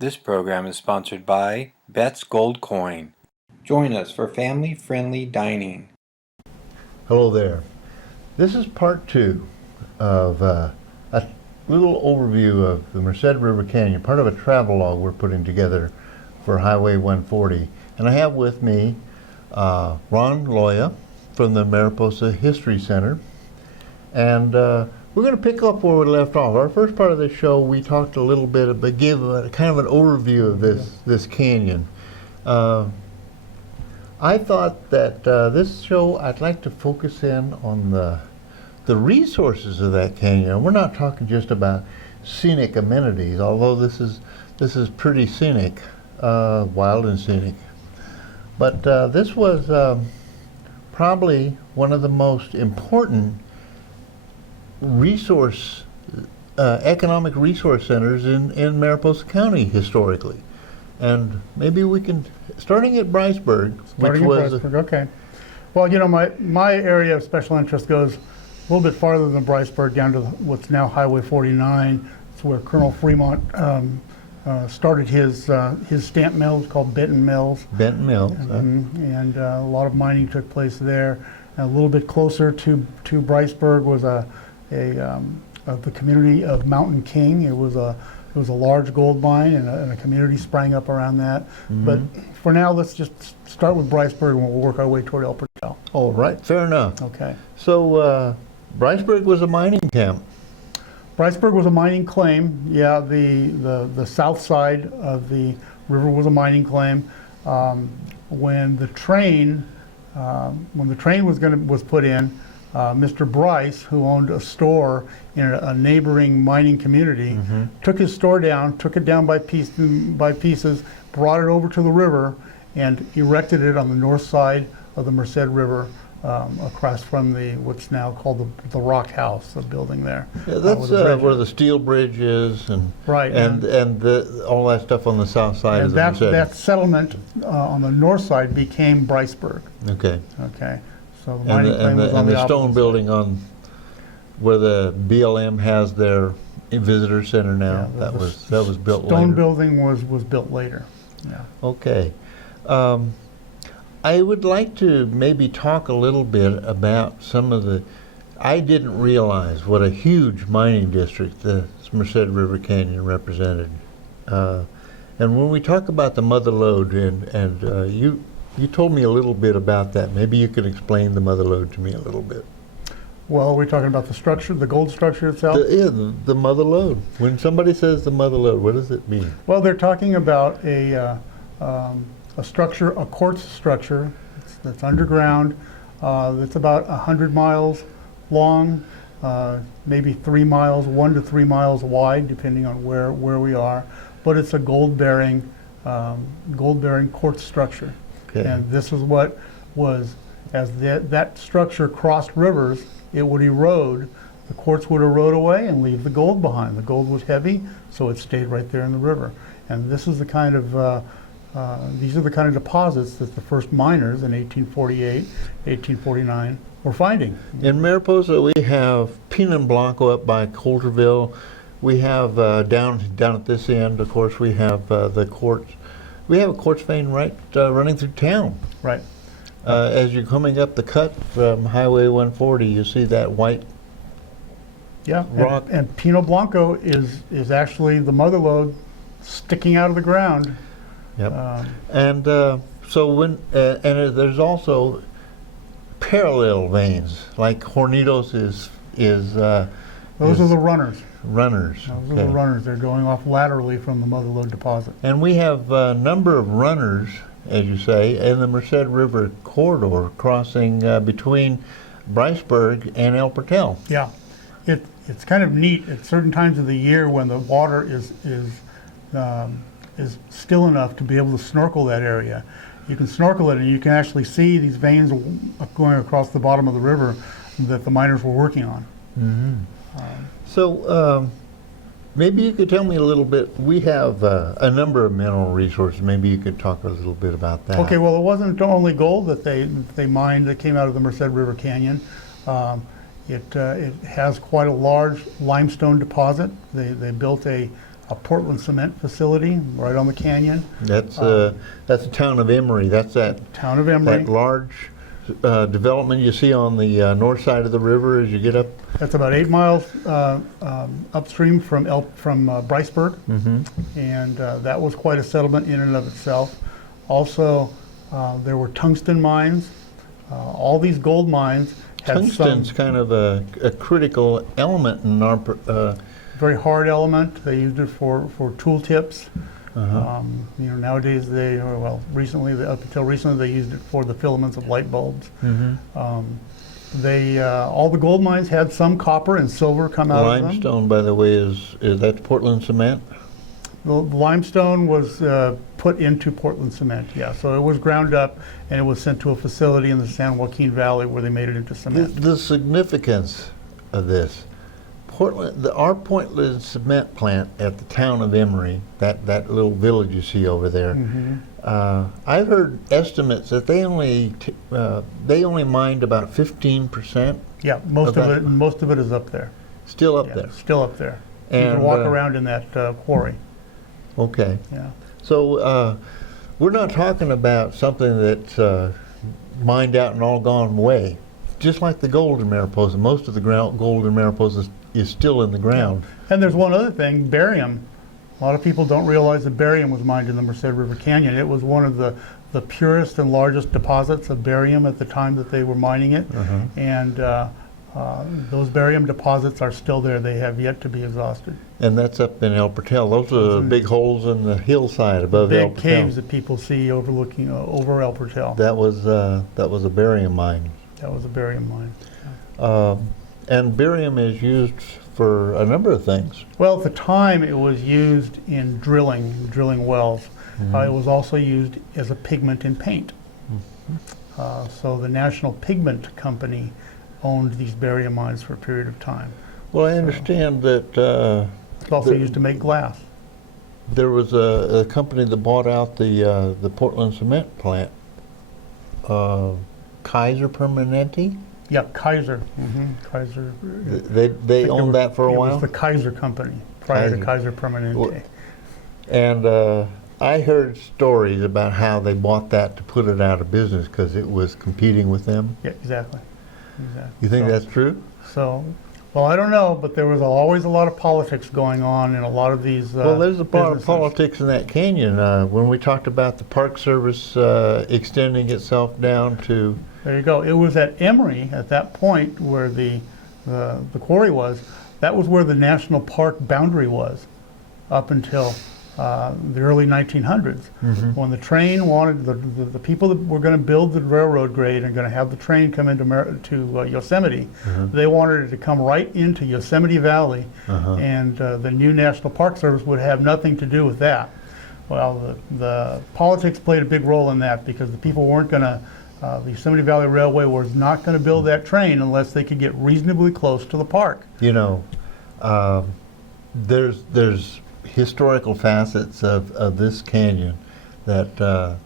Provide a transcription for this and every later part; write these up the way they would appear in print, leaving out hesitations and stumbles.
This program is sponsored by Bet's Gold Coin. Join us for family-friendly dining. Hello there. This is part 2 of a little overview of the Merced River Canyon, part of a travelogue we're putting together for Highway 140. And I have with me Ron Loya from the Mariposa History Center. And we're going to pick up where we left off. Our first part of the show, we talked a little bit about, gave a kind of an overview of this canyon. I thought that this show, I'd like to focus in on the resources of that canyon. We're not talking just about scenic amenities, although this is pretty scenic, wild and scenic. But this was probably one of the most important economic resource centers in Mariposa County historically. And maybe we can, starting at Bryceburg, okay. Well, you know, my area of special interest goes a little bit farther than Bryceburg, down to what's now Highway 49. It's where Colonel Fremont started his stamp mill. It's called Benton Mills. Benton Mills. And a lot of mining took place there. And a little bit closer to Bryceburg was the community of Mountain King. It was a large gold mine, and a community sprang up around that. Mm-hmm. But for now, let's just start with Bryceburg, and we'll work our way toward El Portal. Oh, right. Fair enough. Okay. So Bryceburg was a mining camp. Bryceburg was a mining claim. Yeah, the south side of the river was a mining claim. When the train was put in, Mr. Bryce, who owned a store in a neighboring mining community, mm-hmm. took his store down, took it down by pieces, brought it over to the river, and erected it on the north side of the Merced River, across from what's now called the Rock House, the building there. Yeah, that's where the steel bridge is, and right, and all that stuff on the south side of the Merced. That settlement on the north side became Bryceburg. Okay. Okay. So the stone building on where the BLM has their visitor center now, that was built later. Stone building was built later. Yeah. Okay. I would like to maybe talk a little bit about some of the. I didn't realize what a huge mining district the Merced River Canyon represented. And when we talk about the mother lode, and you told me a little bit about that. Maybe you could explain the mother lode to me a little bit. Well, we're talking about the structure, the gold structure itself? The mother lode. When somebody says the mother lode, what does it mean? Well, they're talking about a structure, a quartz structure that's underground. That's about 100 miles long, maybe 3 miles, 1 to 3 miles wide, depending on where we are. But it's a gold-bearing quartz structure. Okay. And this is what was, as that structure crossed rivers, it would erode. The quartz would erode away and leave the gold behind. The gold was heavy, so it stayed right there in the river. And this is the kind of these are the kind of deposits that the first miners in 1848, 1849 were finding. In Mariposa, we have Pinot Blanco up by Coulterville. We have down at this end, of course, we have the quartz. We have a quartz vein right running through town. Right. As you're coming up the cut from Highway 140, you see that white rock. And Pinot Blanco is actually the mother lode sticking out of the ground. Yep. There's also parallel veins, like Hornitos is. Those are the runners. Runners. Those are the runners. They're going off laterally from the mother lode deposit. And we have a number of runners, as you say, in the Merced River Corridor crossing between Bryceburg and El Portal. Yeah, it's kind of neat at certain times of the year when the water is still enough to be able to snorkel that area. You can snorkel it, and you can actually see these veins going across the bottom of the river that the miners were working on. Mm-hmm. So maybe you could tell me a little bit. We have a number of mineral resources. Maybe you could talk a little bit about that. Okay, well, it wasn't only gold that they mined that came out of the Merced River Canyon. It has quite a large limestone deposit. They built a a Portland cement facility right on the canyon. That's the town of Emory. That's that Town of Emory. that large development you see on the north side of the river as you get up. That's about 8 miles upstream from Briceburg, and that was quite a settlement in and of itself. Also, there were tungsten mines. All these gold mines had Tungsten's kind of a critical element in our very hard element. They used it for tool tips. Nowadays recently, up until recently, they used it for the filaments of light bulbs. All the gold mines had some copper and silver come out of them. Limestone, by the way, is that Portland cement? The limestone was put into Portland cement, yeah. So it was ground up and it was sent to a facility in the San Joaquin Valley where they made it into cement. The significance of this, our Portland cement plant at the town of Emory, that little village you see over there, I've heard estimates that they only mined about 15%. Yeah, most of it is up there. Still up there. Still up there. You And can walk around in that quarry. Okay. Yeah. So we're not talking about something that's mined out and all gone away. Just like the gold in Mariposa, most of the gold in Mariposa is still in the ground. And there's one other thing, barium. A lot of people don't realize that barium was mined in the Merced River Canyon. It was one of the purest and largest deposits of barium at the time that they were mining it. And those barium deposits are still there. They have yet to be exhausted. And that's up in El Portal. Those are the big holes in the hillside above El Portal. Big caves that people see overlooking over El Portal. That was a barium mine. That was a barium mine. And barium is used for a number of things. Well, at the time it was used in drilling wells. It was also used as a pigment in paint. So the National Pigment Company owned these barium mines for a period of time. Well, I understand that It's also used to make glass. there was a company that bought out the Portland cement plant, Kaiser Permanente. Yeah, Kaiser. Kaiser. They owned that for a It while. was the Kaiser Company prior to Kaiser Permanente. And I heard stories about how they bought that to put it out of business because it was competing with them. Yeah, exactly. You think that's true? So, well, I don't know, but there was always a lot of politics going on in a lot of these Well, there's a lot of businesses. politics in that canyon. When we talked about the Park Service extending itself down to... There you go. It was at Emory at that point where the quarry was. That was where the national park boundary was up until the early 1900s. When the train wanted, the people that were going to build the railroad grade and going to have the train come into Yosemite, they wanted it to come right into Yosemite Valley, and the new National Park Service would have nothing to do with that. Well, the politics played a big role in that because the people weren't going to, the Yosemite Valley Railway was not going to build that train unless they could get reasonably close to the park. You know, there's historical facets of this canyon that,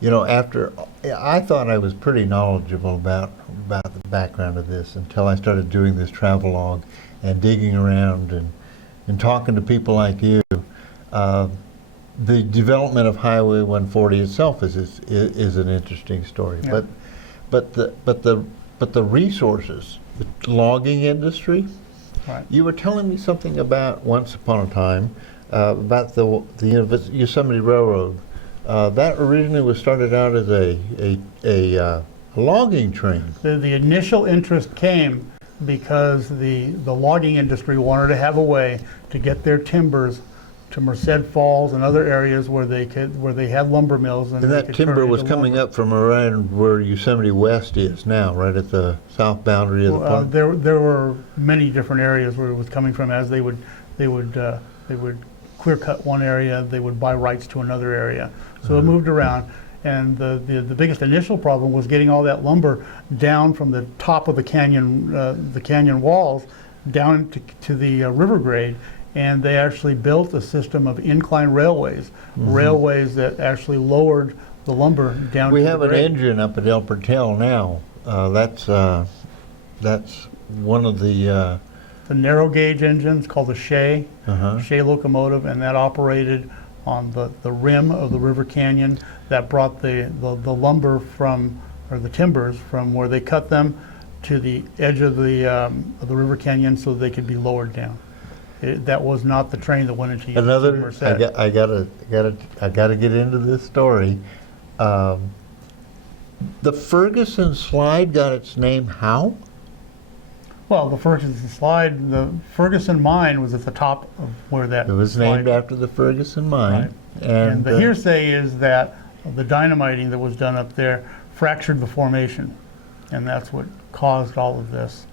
you know, I thought I was pretty knowledgeable about the background of this until I started doing this travelogue and digging around and talking to people like you. The development of Highway 140 itself is an interesting story, Yeah. but the resources, the logging industry. Right. You were telling me something about once upon a time about the Yosemite Railroad. That originally was started out as a logging train. The initial interest came because the logging industry wanted to have a way to get their timbers to Merced Falls and other areas where they had lumber mills, And they that could turn timber it was into coming lumber. up from around where Yosemite West is now, right at the south boundary of the park. There were many different areas where it was coming from. As they would clear cut one area, they would buy rights to another area. So it moved around, and the biggest initial problem was getting all that lumber down from the top of the canyon walls down to the river grade. And they actually built a system of incline railways, railways that actually lowered the lumber down. We to have the an grade. engine up at El Portal now. That's one of the the narrow gauge engines called the Shea, Uh-huh. Shea locomotive, and that operated on the rim of the river canyon that brought the lumber from, or the timbers from where they cut them to the edge of the river canyon so they could be lowered down. That was not the train that went into Another, Merced. I gotta get into this story. The Ferguson slide got its name how? Well, the Ferguson mine was at the top of where that It was slide- named after the Ferguson mine. Right. And the uh, hearsay is that the dynamiting that was done up there fractured the formation, and that's what caused all of this,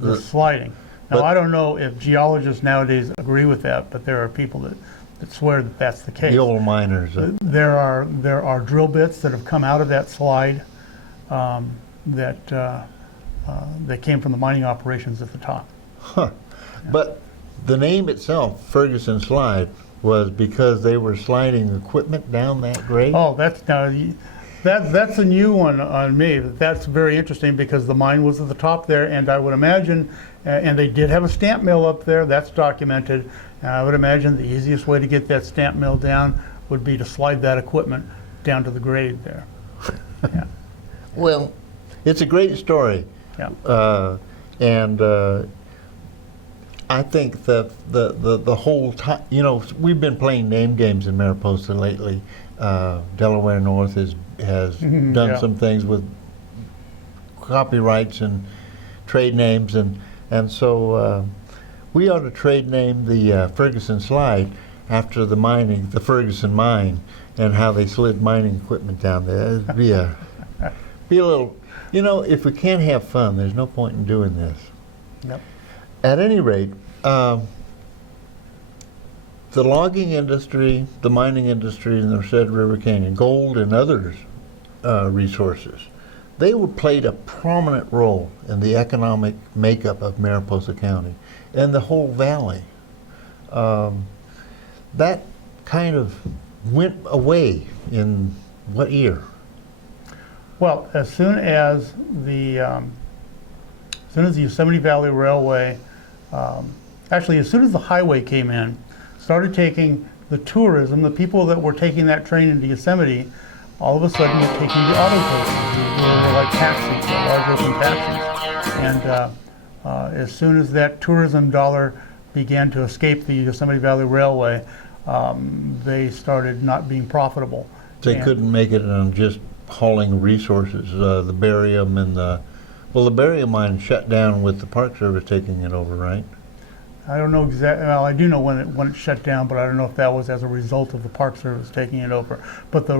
this sliding. Now, but- I don't know if geologists nowadays agree with that, but there are people that swear that that's the case. The old miners. There are drill bits that have come out of that slide that came from the mining operations at the top. Huh. But the name itself, Ferguson Slide, was because they were sliding equipment down that grade? Oh, that's a new one on me. That's very interesting because the mine was at the top there, and I would imagine, and they did have a stamp mill up there. That's documented, and I would imagine the easiest way to get that stamp mill down would be to slide that equipment down to the grade there. Yeah. Well, it's a great story. Yeah. And I think that the whole time, you know, we've been playing name games in Mariposa lately. Delaware North has done Yeah. some things with copyrights and trade names, and so we ought to trade name the Ferguson Slide after the Ferguson mine, and how they slid mining equipment down there. It'd be a little, you know, if we can't have fun, there's no point in doing this. Yep. At any rate, the logging industry, the mining industry in the Merced River Canyon, gold and others resources, they played a prominent role in the economic makeup of Mariposa County and the whole valley. That kind of went away in what year? Well, as soon as the Yosemite Valley Railway, actually as soon as the highway came in, started taking the tourism, the people that were taking that train into Yosemite, all of a sudden were taking the auto taxis. They were like taxis, large open taxis. And as soon as that tourism dollar began to escape the Yosemite Valley Railway, they started not being profitable. They And- couldn't make it on just hauling resources, the barium and the barium mine shut down with the Park Service taking it over, right? I don't know exactly. Well, I do know when it shut down, but I don't know if that was as a result of the Park Service taking it over. But the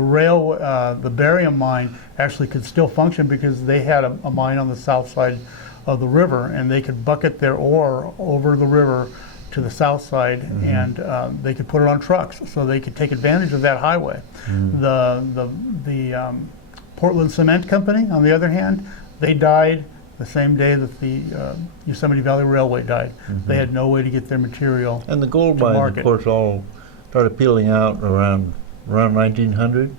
barium mine actually could still function because they had a mine on the south side of the river, and they could bucket their ore over the river to the south side, and they could put it on trucks, so they could take advantage of that highway. The Portland Cement Company, on the other hand, they died the same day that the Yosemite Valley Railway died. They had no way to get their material. And the gold To mines, market. of course, all started peeling out around 1900.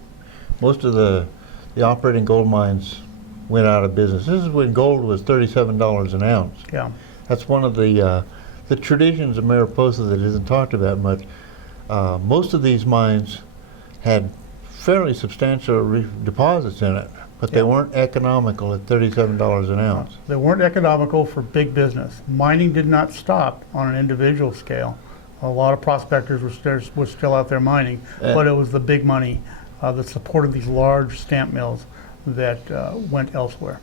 Most of the operating gold mines went out of business. This is when gold was $37 an ounce. Yeah. That's one of the traditions of Mariposa that isn't talked about much. Most of these mines had fairly substantial deposits in it, but they Yeah. weren't economical at $37 an ounce. They weren't economical for big business. Mining did not stop on an individual scale. A lot of prospectors were still out there mining, but it was the big money that supported these large stamp mills that went elsewhere.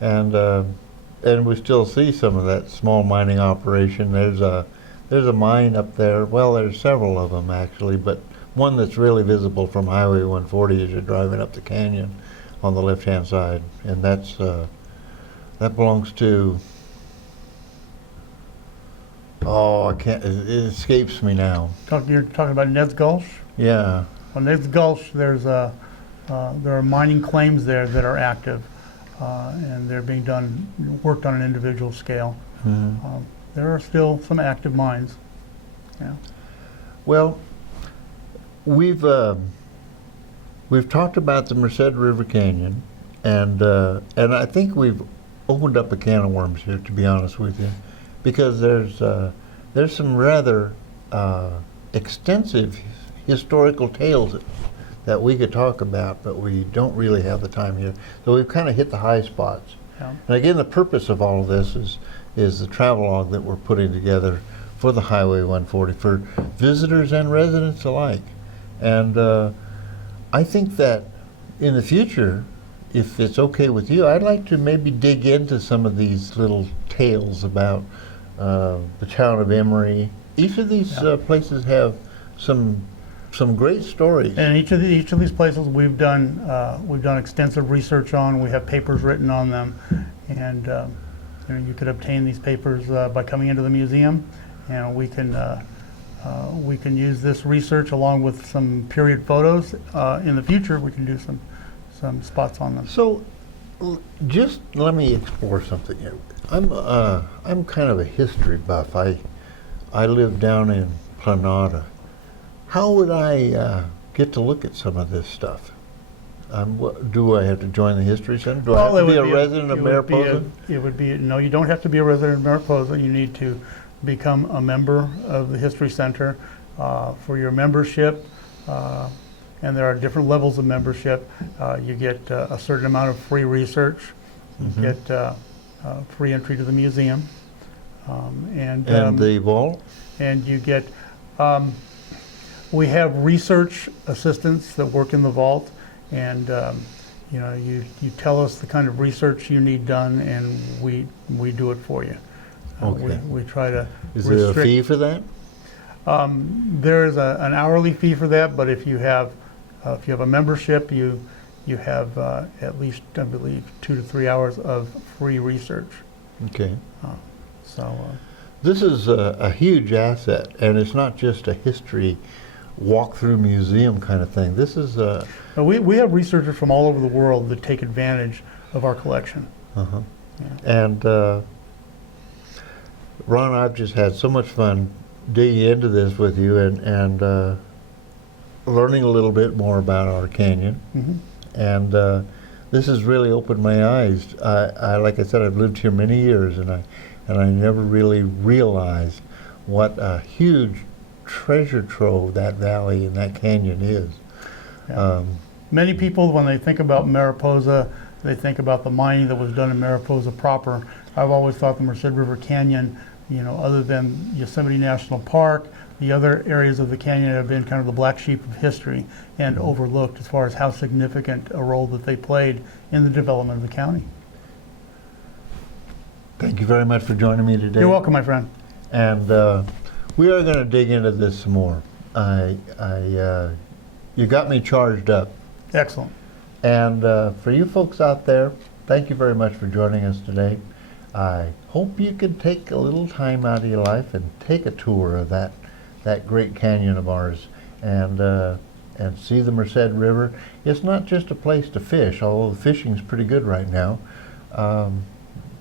And we still see some of that small mining operation. There's a mine up there. Well, there's several of them actually, but one that's really visible from Highway 140 as you're driving up the canyon on the left-hand side, and that belongs to. Oh, I can't. It escapes me now. You're talking about Ned's Gulch? Yeah. On Ned's Gulch, there are mining claims there that are active, and they're being worked on an individual scale. There are still some active mines. Yeah. Well, we've talked about the Merced River Canyon, and I think we've opened up a can of worms here, to be honest with you, because there's some rather extensive historical tales that we could talk about, but we don't really have the time here. So we've kind of hit the high spots. Yeah. And again, the purpose of all of this is the travelogue that we're putting together for the Highway 140 for visitors and residents alike. And I think that in the future, if it's okay with you, I'd like to maybe dig into some of these little tales about the town of Emory. Each of these places have some great stories. And each of these places we've done extensive research on. We have papers written on them, and you could obtain these papers by coming into the museum, and we can use this research along with some period photos. In the future, we can do some spots on them. So, just let me explore something here. I'm kind of a history buff. I live down in Planada. How would I get to look at some of this stuff? Do I have to join the History Center? Do I have to be a resident of Mariposa? No, you don't have to be a resident of Mariposa. You need to become a member of the History Center. For your membership, and there are different levels of membership, you get a certain amount of free research, you get free entry to the museum, and the vault? And you get, we have research assistants that work in the vault, and you tell us the kind of research you need done, and we do it for you. Okay. We try to Is there a fee for that? There is an hourly fee for that, but if you have a membership, you have at least, I believe, 2 to 3 hours of free research. Okay. This is a huge asset, and it's not just a history walk-through museum kind of thing. This is we have researchers from all over the world that take advantage of our collection. Uh-huh. Yeah. And Ron, I've just had so much fun digging into this with you and learning a little bit more about our canyon. And this has really opened my eyes. I like I said, I've lived here many years, and I never really realized what a huge treasure trove that valley and that canyon is. Yeah. Many people, when they think about Mariposa, they think about the mining that was done in Mariposa proper. I've always thought the Merced River Canyon, other than Yosemite National Park, the other areas of the canyon have been kind of the black sheep of history and overlooked as far as how significant a role that they played in the development of the county. Thank you very much for joining me today. You're welcome, my friend. And we are going to dig into this some more. You got me charged up. Excellent. And for you folks out there, thank you very much for joining us today. I hope you can take a little time out of your life and take a tour of that great canyon of ours and see the Merced River. It's not just a place to fish, although the fishing's pretty good right now,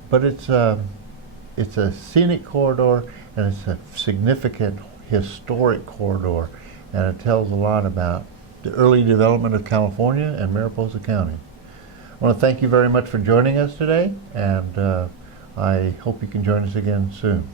but it's a scenic corridor, and it's a significant historic corridor, and it tells a lot about the early development of California and Mariposa County. I want to thank you very much for joining us today, and I hope you can join us again soon.